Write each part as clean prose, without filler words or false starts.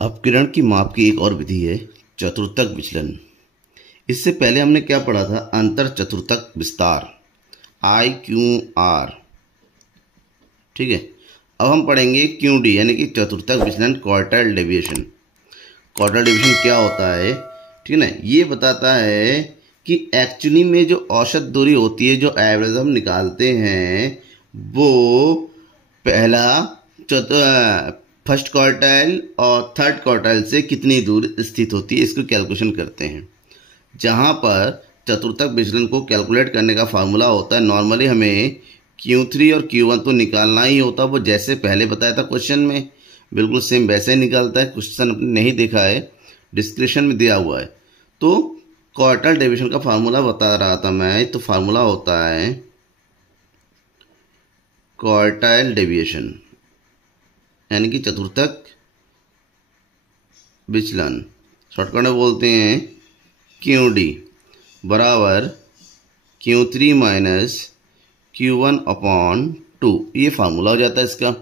अपकिरण की माप की एक और विधि है चतुर्थक विचलन। इससे पहले हमने क्या पढ़ा था? अंतर चतुर्थक विस्तार, IQR। ठीक है, अब हम पढ़ेंगे QD यानी कि चतुर्थक विचलन, क्वार्टाइल डेविएशन। क्वार्टाइल डेविएशन क्या होता है? ठीक है ना, ये बताता है कि एक्चुअली में जो औसत दूरी होती है, जो एवरेज हम निकालते हैं, वो पहला फर्स्ट क्वार्टाइल और थर्ड क्वार्टाइल से कितनी दूर स्थित होती है, इसको कैलकुलेशन करते हैं। जहाँ पर चतुर्थक विचलन को कैलकुलेट करने का फार्मूला होता है, नॉर्मली हमें Q3 और Q1 तो निकालना ही होता है। वो जैसे पहले बताया था क्वेश्चन में, बिल्कुल सेम वैसे ही निकालता है। क्वेश्चन अपने नहीं देखा है, डिस्क्रिप्शन में दिया हुआ है। तो क्वार्टाइल डेविएशन का फार्मूला बता रहा था मैं। तो फार्मूला होता है क्वार्टाइल डेविएशन यानी कि चतुर्थक विचलन, शॉर्टकट में बोलते हैं QD बराबर Q3 माइनस Q1 अपॉन 2। ये फार्मूला हो जाता है इसका।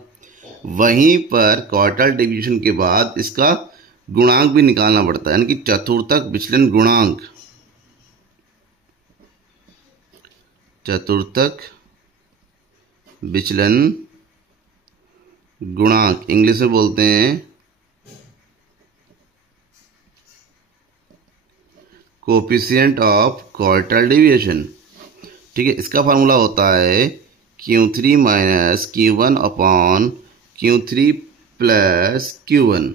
वहीं पर क्वार्टाइल डेविएशन के बाद इसका गुणांक भी निकालना पड़ता है, यानी कि चतुर्थक विचलन गुणांक, चतुर्थक विचलन गुणांक इंग्लिश में बोलते हैं कोएफिशिएंट ऑफ क्वार्टाइल डेविएशन। ठीक है, इसका फार्मूला होता है Q3 minus Q1 upon Q3 plus Q1।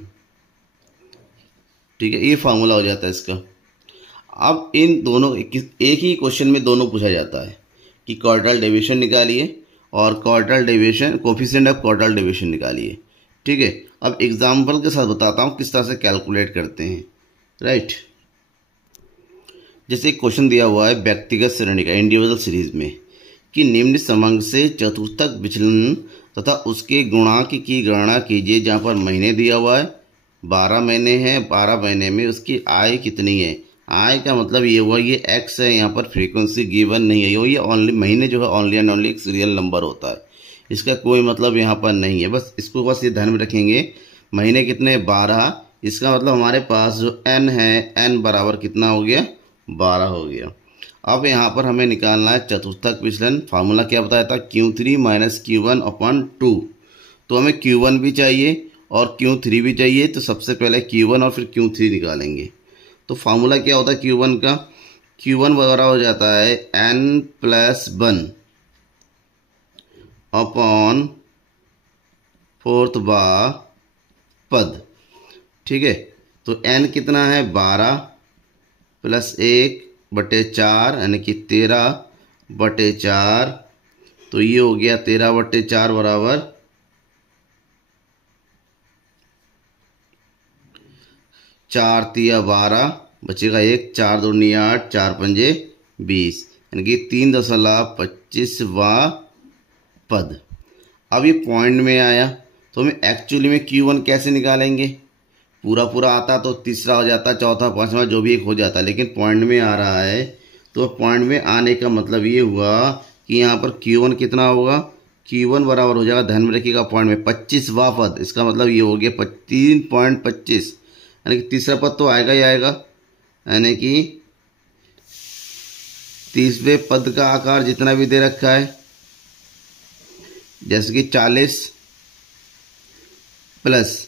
ठीक है, ये फार्मूला हो जाता है इसका। अब इन दोनों एक ही क्वेश्चन में दोनों पूछा जाता है कि क्वार्टाइल डेविएशन निकालिए और quartile deviation coefficient of quartile deviation निकालिए। ठीक है, अब एग्जाम्पल के साथ बताता हूँ किस तरह से कैलकुलेट करते हैं। राइट, जैसे एक क्वेश्चन दिया हुआ है व्यक्तिगत श्रेणी का, इंडिविजुअल सीरीज में, कि निम्न समंग से चतुर्थक विचलन तथा उसके गुणांक की गणना कीजिए। जहाँ पर महीने दिया हुआ है 12 महीने हैं, 12 महीने में उसकी आय कितनी है। आय का मतलब ये हुआ, ये एक्स है, यहाँ पर फ्रीक्वेंसी गिवन नहीं है। ये ओनली महीने जो है ओनली एंड ओनली एक सीरियल नंबर होता है, इसका कोई मतलब यहाँ पर नहीं है। बस इसको बस ये ध्यान में रखेंगे। महीने कितने? 12। इसका मतलब हमारे पास जो n है, n बराबर कितना हो गया? 12 हो गया। अब यहाँ पर हमें निकालना है चतुर्थक विचलन। फार्मूला क्या बताया था? Q3 minus Q1 upon 2। तो हमें Q1 भी चाहिए और Q3 भी चाहिए। तो सबसे पहले Q1 और फिर Q3 निकालेंगे। तो फार्मूला क्या होता है Q1 का? Q1 बराबर हो जाता है n+1 अपॉन 4th पद। ठीक है, तो n कितना है? 12 प्लस 1/4 यानी कि 13/4। तो ये हो गया 13/4 बराबर 4 तिया 12, बचेगा 1, 4 दूनी 8, 4 पंजे 20, यानी कि 3.25वां पद। अब ये पॉइंट में आया तो हमें एक्चुअली में Q1 कैसे निकालेंगे? पूरा पूरा आता तो तीसरा हो जाता, चौथा, पांचवा, जो भी एक हो जाता, लेकिन पॉइंट में आ रहा है। तो पॉइंट में आने का मतलब ये हुआ कि यहाँ पर Q1 कितना होगा? Q1 बराबर हो जाएगा, ध्यान में रखिएगा, पॉइंट में 25वां पद। इसका मतलब ये हो गया 3.25, यानी कि तीसरा पद तो आएगा ही आएगा, यानी कि 30वें पद का आकार जितना भी दे रखा है, जैसे कि 40 प्लस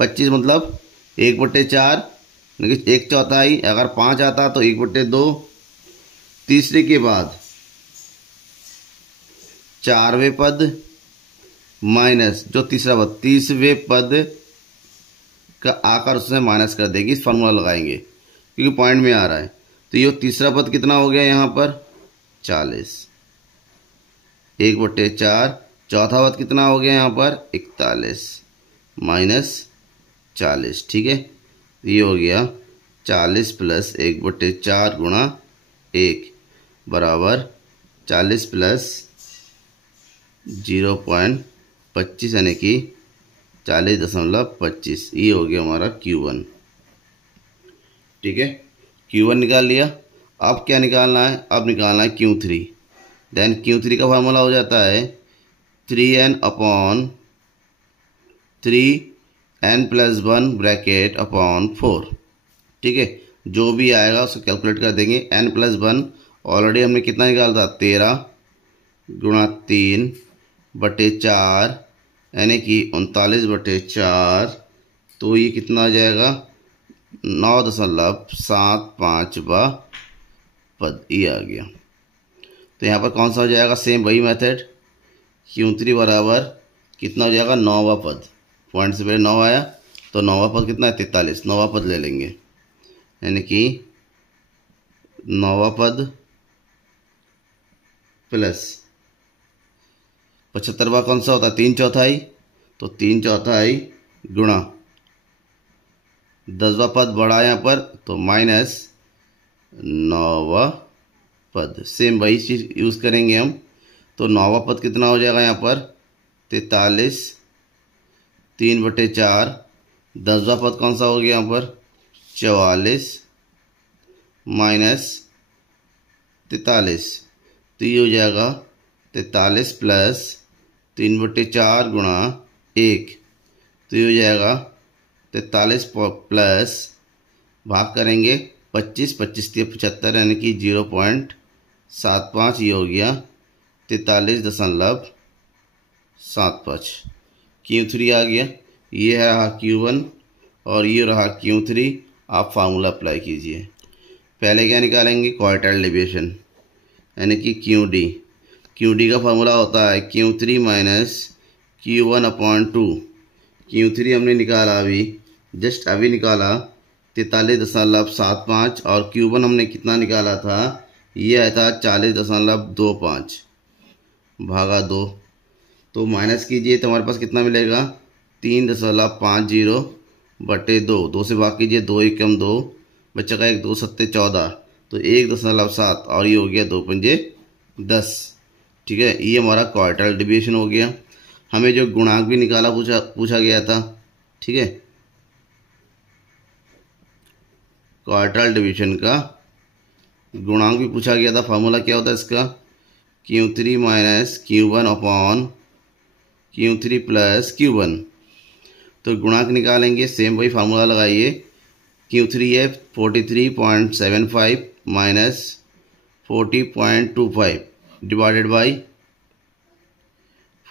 25 मतलब 1/4, यानी कि 1/4। अगर 5 आता तो 1/2। तीसरे के बाद 4वें पद माइनस जो तीसरा पद, 30वें पद का आकार उससे माइनस कर देगी। इस फार्मूला लगाएंगे क्योंकि पॉइंट में आ रहा है। तो ये तीसरा पद कितना हो गया यहाँ पर? 40, 1/4। चौथा पद कितना हो गया यहाँ पर? 41 माइनस 40। ठीक है, ये हो गया 40 प्लस 1/4 गुणा 1 बराबर 40 प्लस 0.25 यानी कि 40.25। ये हो गया हमारा Q1। ठीक है, Q1 निकाल लिया। अब क्या निकालना है? अब निकालना है Q3। देन Q3 का फार्मूला हो जाता है 3n upon 3 n+1 bracket upon 4। ठीक है, जो भी आएगा उसको कैलकुलेट कर देंगे। n+1 ऑलरेडी हमने कितना निकाला था, 13 गुणा 3/4 यानी कि 39/4। तो ये कितना आ जाएगा, 9.75वां पद, ये आ गया। तो यहाँ पर कौन सा हो जाएगा, सेम वही मेथड, Q3 बराबर कितना हो जाएगा, 9वां पद। पॉइंट से पहले 9 आया तो 9वां पद कितना है, 43। 9वां पद ले लेंगे, यानी कि 9वां पद प्लस 75वां कौन सा होता है, 3/4। तो 3/4 गुणा 10वां पद बढ़ा यहाँ पर तो माइनस 9वां पद। सेम वही चीज़ यूज़ करेंगे हम। तो 9वां पद कितना हो जाएगा यहाँ पर, 43, 3/4। 10वां पद कौन सा हो गया यहाँ पर, 44 माइनस 43। तो ये हो जाएगा 43 प्लस 3/4 गुणा 1। तो ये हो जाएगा 43 प्लस भाग करेंगे 25, 25 × 75 यानी कि 0.75। ये हो गया 43.75। Q3 आ गया। ये रहा Q1 और ये रहा Q3। आप फार्मूला अप्लाई कीजिए। पहले क्या निकालेंगे, क्वार्टाइल डेविएशन यानी कि QD। QD का फार्मूला होता है Q3 माइनस Q1/2। Q3 हमने निकाला जस्ट अभी निकाला 43.75 और Q1 हमने कितना निकाला था, ये आया था 40.25 भागा 2। तो माइनस कीजिए तो हमारे पास कितना मिलेगा, 3.50/2। 2 से भाग कीजिए, 2 × 2 बच्चा का 1, 2 7 14। तो 1.7 और ये हो गया 2×5 10। ठीक है, ये हमारा क्वार्टाइल डेविएशन हो गया। हमें जो गुणांक भी निकाला पूछा गया था। ठीक है, क्वार्टाइल डेविएशन का गुणांक भी पूछा गया था। फार्मूला क्या होता है इसका, Q3 minus Q1/Q3 plus Q1। तो गुणांक निकालेंगे, सेम वही फार्मूला लगाइए। Q3 है 43.75 माइनस 40.25 डिवाइडेड बाई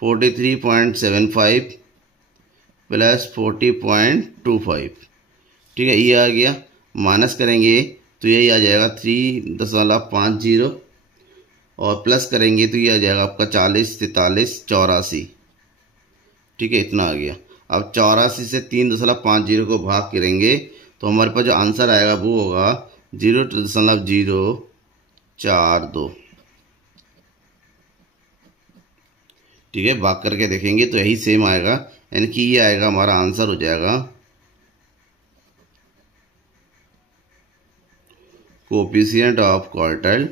43.75 प्लस 40.25। ठीक है, ये आ गया। माइनस करेंगे तो यही आ जाएगा 3.50 और प्लस करेंगे तो ये आ जाएगा आपका 40, 43, 84। ठीक है, इतना आ गया। अब 84 से 3.50 को भाग करेंगे तो हमारे पास जो आंसर आएगा वो होगा 0.042। ठीक है, भाग करके देखेंगे तो यही सेम आएगा, यानी कि ये आएगा हमारा आंसर हो जाएगा कोएफिशिएंट ऑफ क्वार्टाइल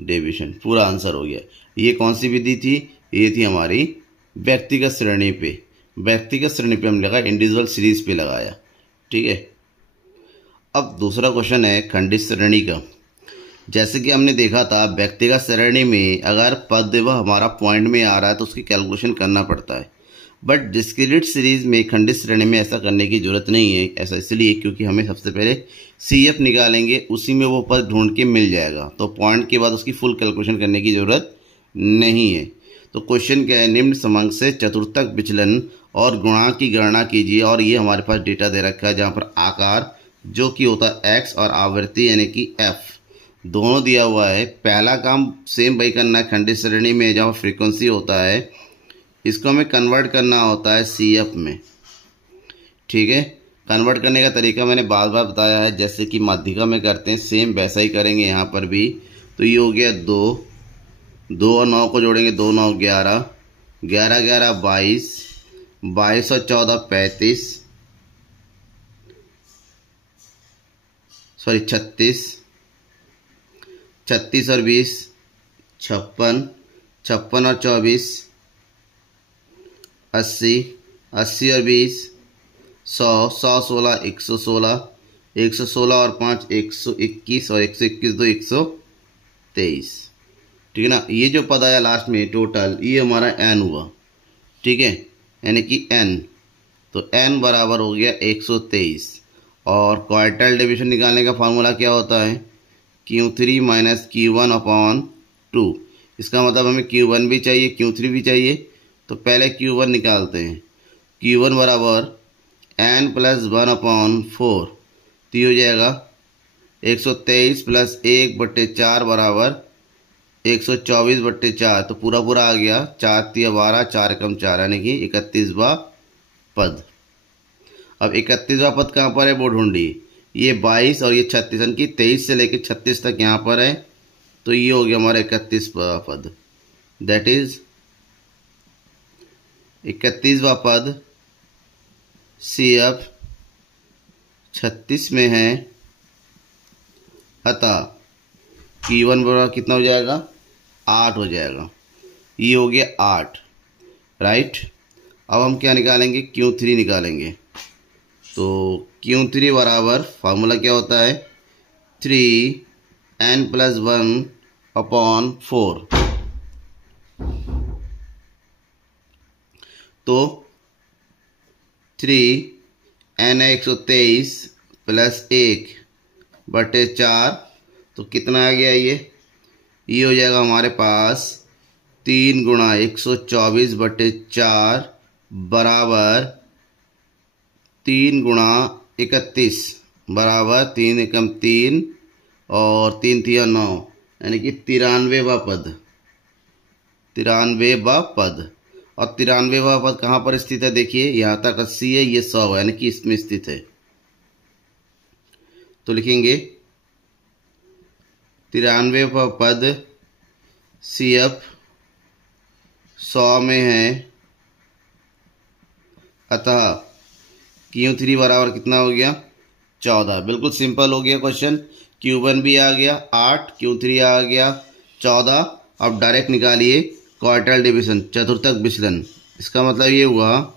डेविएशन। पूरा आंसर हो गया। ये कौन सी विधि थी, ये थी हमारी व्यक्तिगत श्रेणी पे। व्यक्तिगत श्रेणी पे हमने लगा, इंडिविजुअल सीरीज पे लगाया। ठीक है, अब दूसरा क्वेश्चन है खंडित श्रेणी का। जैसे कि हमने देखा था व्यक्तिगत श्रेणी में अगर पद व हमारा पॉइंट में आ रहा है तो उसकी कैलकुलेशन करना पड़ता है, बट डिस्क्रीट सीरीज में खंडित श्रेणी में ऐसा करने की जरूरत नहीं है। ऐसा इसलिए क्योंकि हमें सबसे पहले CF निकालेंगे, उसी में वो पद ढूंढ के मिल जाएगा, तो पॉइंट के बाद उसकी फुल कैलकुलेशन करने की जरूरत नहीं है। तो क्वेश्चन क्या है, निम्न क्रमांक से चतुर्थक विचलन और गुणांक की गणना कीजिए। और ये हमारे पास डेटा दे रखा है जहाँ पर आकार जो कि होता है x और आवृत्ति यानी कि f दोनों दिया हुआ है। पहला काम सेम वही करना है, खंडित श्रेणी में जहाँ फ्रीक्वेंसी होता है इसको हमें कन्वर्ट करना होता है CF में। ठीक है, कन्वर्ट करने का तरीका मैंने बार बार बताया है, जैसे कि माध्यिका में करते हैं सेम वैसा ही करेंगे यहाँ पर भी। तो ये हो गया 2 और 9 को जोड़ेंगे, 2 9 11, 11 11 22, 22 और 14 35, 36, 36 और 20 56, 56 और 24 80, 80 और 20 100, 100 16 116, 116 और 5 121 और 121 2 123। ठीक है ना, ये जो पद आया लास्ट में टोटल ये हमारा n हुआ। ठीक है, यानी कि n। तो n बराबर हो गया 123। और क्वार्टाइल डिवीजन निकालने का फार्मूला क्या होता है, Q3 माइनस Q1 अपॉन 2। इसका मतलब हमें Q1 भी चाहिए Q3 भी चाहिए, तो पहले Q1 निकालते हैं। Q1 बराबर n प्लस 1 अपॉन 4, तो ये हो जाएगा 123 प्लस 1/4 बराबर 124/4, तो पूरा पूरा आ गया। 4 तिया 12, 4 एकम 4 यानी कि 31वां पद। अब 31वां पद कहाँ पर है वो ढूंढिए। ये 22 और ये 36 यानी कि 23 से लेकर 36 तक यहाँ पर है, तो ये हो गया हमारा 31वां पद। दैट इज 31वां पद CF 36 में है, अतः Q1 बराबर कितना हो जाएगा, 8 हो जाएगा। ये हो गया 8, राइट। अब हम क्या निकालेंगे, Q3 निकालेंगे। तो Q3 बराबर फार्मूला क्या होता है, 3n प्लस 1 अपॉन 4। तो 3n है 123 प्लस 1/4, तो कितना आ गया ये हो जाएगा हमारे पास 3 गुणा 124/4 बराबर 3 गुणा 31 बराबर 3 एकम 3 और 3 तिया 9 यानी कि 93वां पद। 93वां पद। और 93वां पद कहाँ पर स्थित है, देखिए यहाँ तक 80 है, ये 100 है, यानी कि इसमें स्थित है। तो लिखेंगे 93वां पद CF 100 में है, अतः Q3 बराबर कितना हो गया, 14। बिल्कुल सिंपल हो गया क्वेश्चन। Q1 भी आ गया 8, Q3 आ गया 14। अब डायरेक्ट निकालिए क्वार्टाइल डिवीजन, चतुर्थक विचलन। इसका मतलब ये हुआ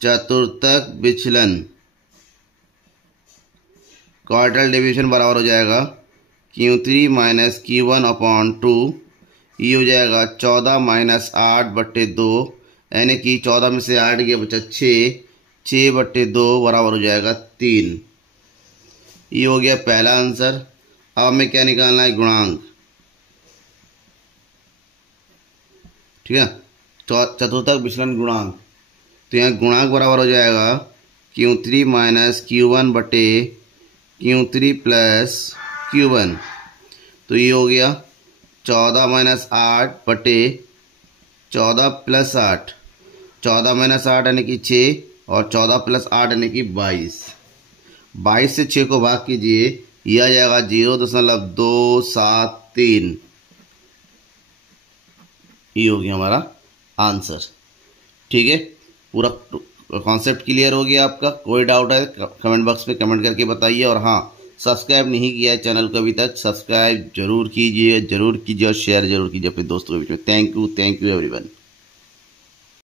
चतुर्थक विचलन क्वार्टाइल डिवीजन बराबर हो जाएगा Q3 माइनस Q1 अपॉन 2। ये हो जाएगा 14 माइनस 8/2, यानी कि 14 में से 8 गया बचा 6/2 बराबर हो जाएगा 3। ये हो गया पहला आंसर। अब हमें क्या निकालना है, गुणांक। ठीक है, चतुर्थक विचलन गुणांक। तो यहाँ गुणांक बराबर हो जाएगा Q3 minus Q1/Q3 plus Q1। तो ये हो गया 14 माइनस 8/14 प्लस 8। 14 माइनस 8 यानी कि 6 और 14 प्लस 8 यानी कि 22। 22 से 6 को भाग कीजिए, यह आ जाएगा 0.273। ये हो गया हमारा आंसर। ठीक है, पूरा कॉन्सेप्ट क्लियर हो गया आपका। कोई डाउट है कमेंट बॉक्स में कमेंट करके बताइए। और हाँ, सब्सक्राइब नहीं किया है चैनल को अभी तक, सब्सक्राइब जरूर कीजिए और शेयर जरूर कीजिए अपने दोस्तों के बीच में। Thank you everyone.